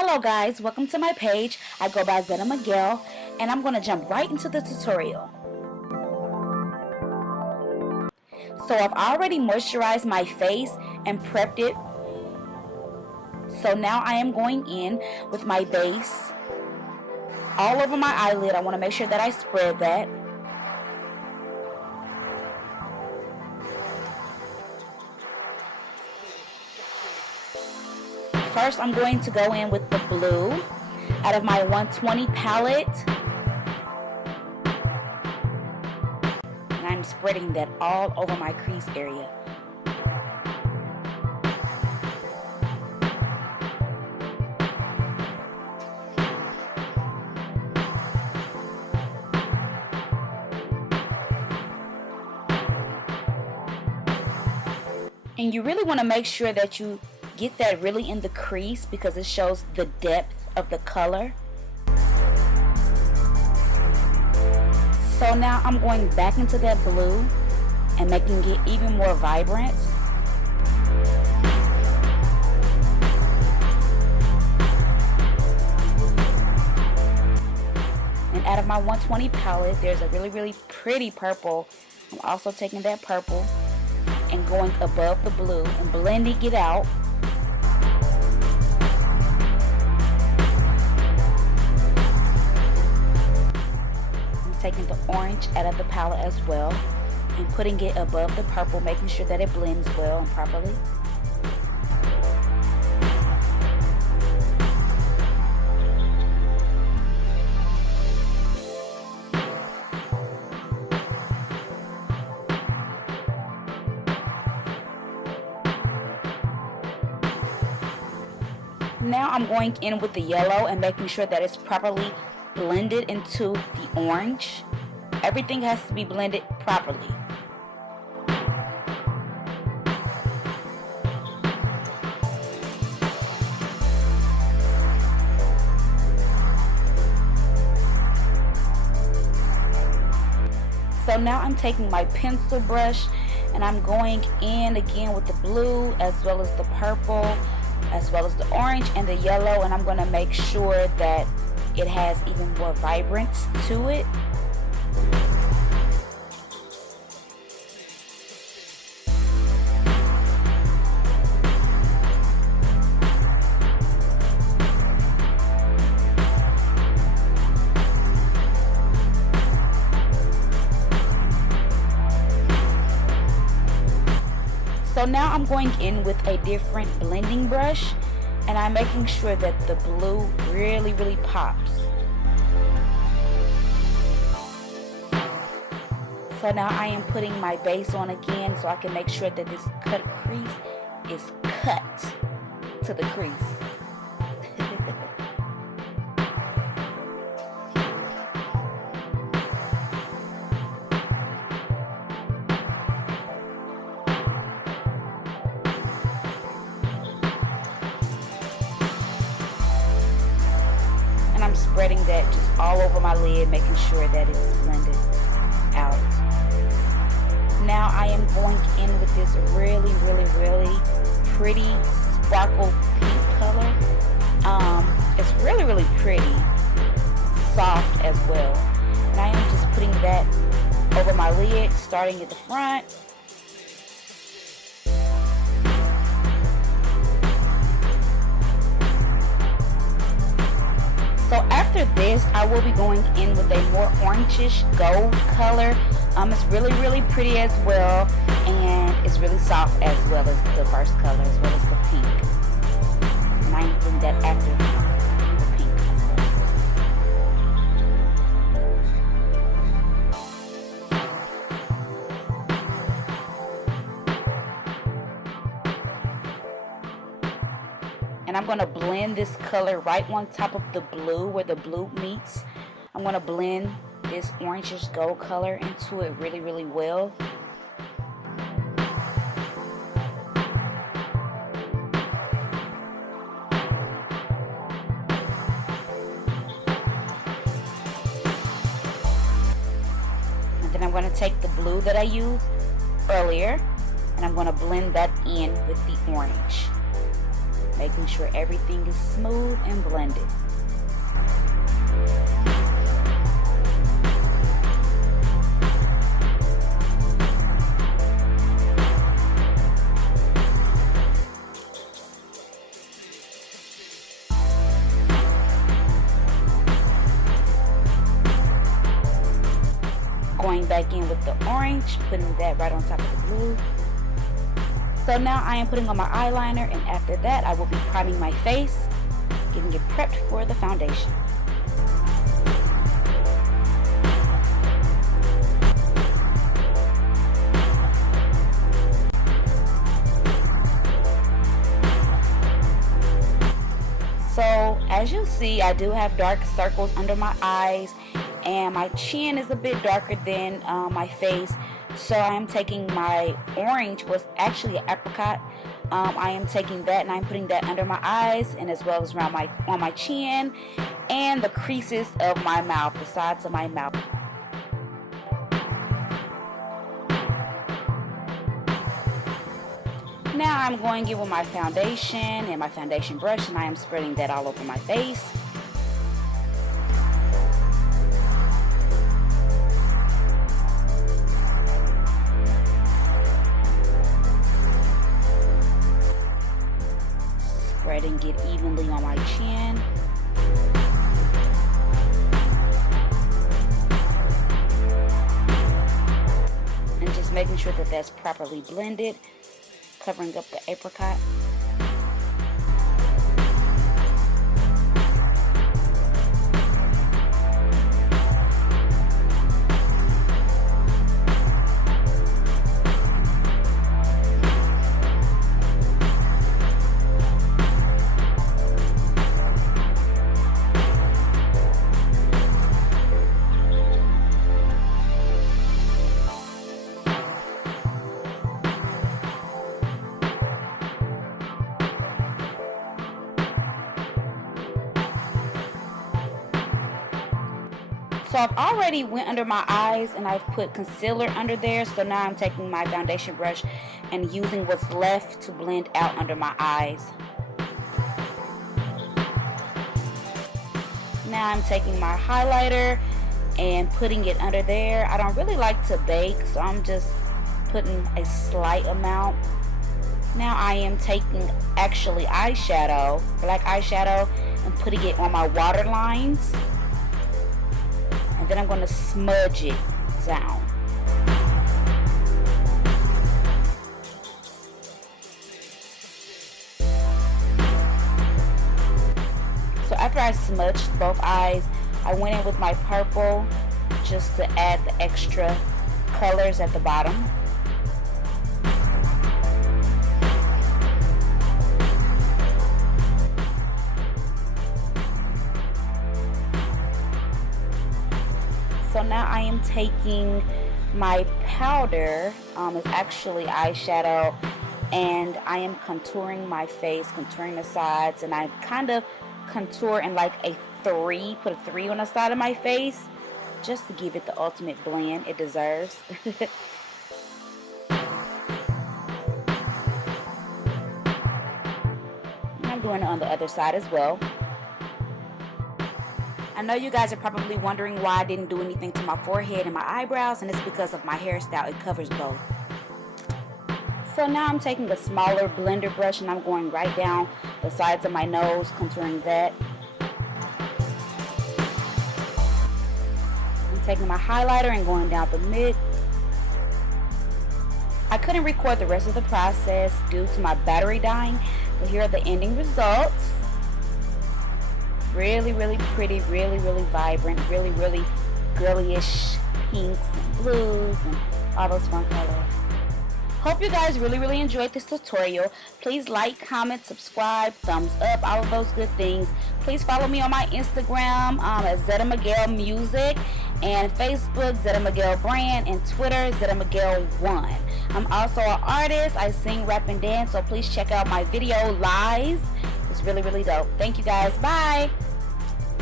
Hello guys, welcome to my page. I go by Zetta Miguel and I'm going to jump right into the tutorial. So I've already moisturized my face and prepped it. So now I am going in with my base all over my eyelid. I want to make sure that I spread that. First, I'm going to go in with the blue out of my 120 palette. And I'm spreading that all over my crease area. And you really want to make sure that you get that really in the crease because it shows the depth of the color. So now I'm going back into that blue and making it even more vibrant. And out of my 120 palette, there's a really pretty purple. I'm also taking that purple and going above the blue and blending it out. Taking the orange out of the palette as well and putting it above the purple, making sure that it blends well and properly. Now I'm going in with the yellow and making sure that it's properly blended into the orange. Everything has to be blended properly. So now I'm taking my pencil brush and I'm going in again with the blue as well as the purple as well as the orange and the yellow, and I'm going to make sure that it has even more vibrance to it. So now I'm going in with a different blending brush and I'm making sure that the blue really pops. So now I am putting my base on again so I can make sure that this cut crease is cut to the crease. I'm spreading that just all over my lid, making sure that it's blended out. Now I am going in with this really pretty sparkle pink color. It's really pretty, soft as well. And I am just putting that over my lid, starting at the front. So after this, I will be going in with a more orangish gold color. It's really pretty as well, and it's really soft as well as the first color, as well as the pink. And I'm doing that after the pink. And I'm going to blend this color right on top of the blue where the blue meets. I'm going to blend this orangish gold color into it really well. And then I'm going to take the blue that I used earlier and I'm going to blend that in with the orange. making sure everything is smooth and blended. Going back in with the orange, putting that right on top of the blue. So now I am putting on my eyeliner, and after that I will be priming my face, getting it prepped for the foundation. So as you see, I do have dark circles under my eyes, and my chin is a bit darker than my face. So I am taking my orange, was actually an apricot. I am taking that and I'm putting that under my eyes, and as well as around on my chin and the creases of my mouth, the sides of my mouth. Now I'm going in with my foundation and my foundation brush, and I am spreading that all over my face. Spreading it evenly on my chin. And just making sure that that's properly blended, covering up the apricot. So I've already went under my eyes and I've put concealer under there. So now I'm taking my foundation brush and using what's left to blend out under my eyes. Now I'm taking my highlighter and putting it under there. I don't really like to bake, so I'm just putting a slight amount. Now I am taking actually eyeshadow, black eyeshadow, and putting it on my water lines. And then I'm going to smudge it down. So after I smudged both eyes, I went in with my purple just to add the extra colors at the bottom. So now I am taking my powder, it's actually eyeshadow, and I am contouring my face, contouring the sides, and I kind of contour in like a 3, put a 3 on the side of my face, just to give it the ultimate blend it deserves. I'm doing it on the other side as well. I know you guys are probably wondering why I didn't do anything to my forehead and my eyebrows, and it's because of my hairstyle. It covers both. So now I'm taking a smaller blender brush and I'm going right down the sides of my nose, contouring that. I'm taking my highlighter and going down the mid. I couldn't record the rest of the process due to my battery dying, but here are the ending results. Really, really pretty, really, really vibrant, really, really girlyish pinks and blues and all those fun colors. Hope you guys really, really enjoyed this tutorial. Please like, comment, subscribe, thumbs up, all of those good things. Please follow me on my Instagram at zettamiguelmusic, and Facebook, zettamiguelbrand, and Twitter, zettamiguel1. I'm also an artist. I sing, rap, and dance, so please check out my video lives. It's really, really dope. Thank you guys. Bye.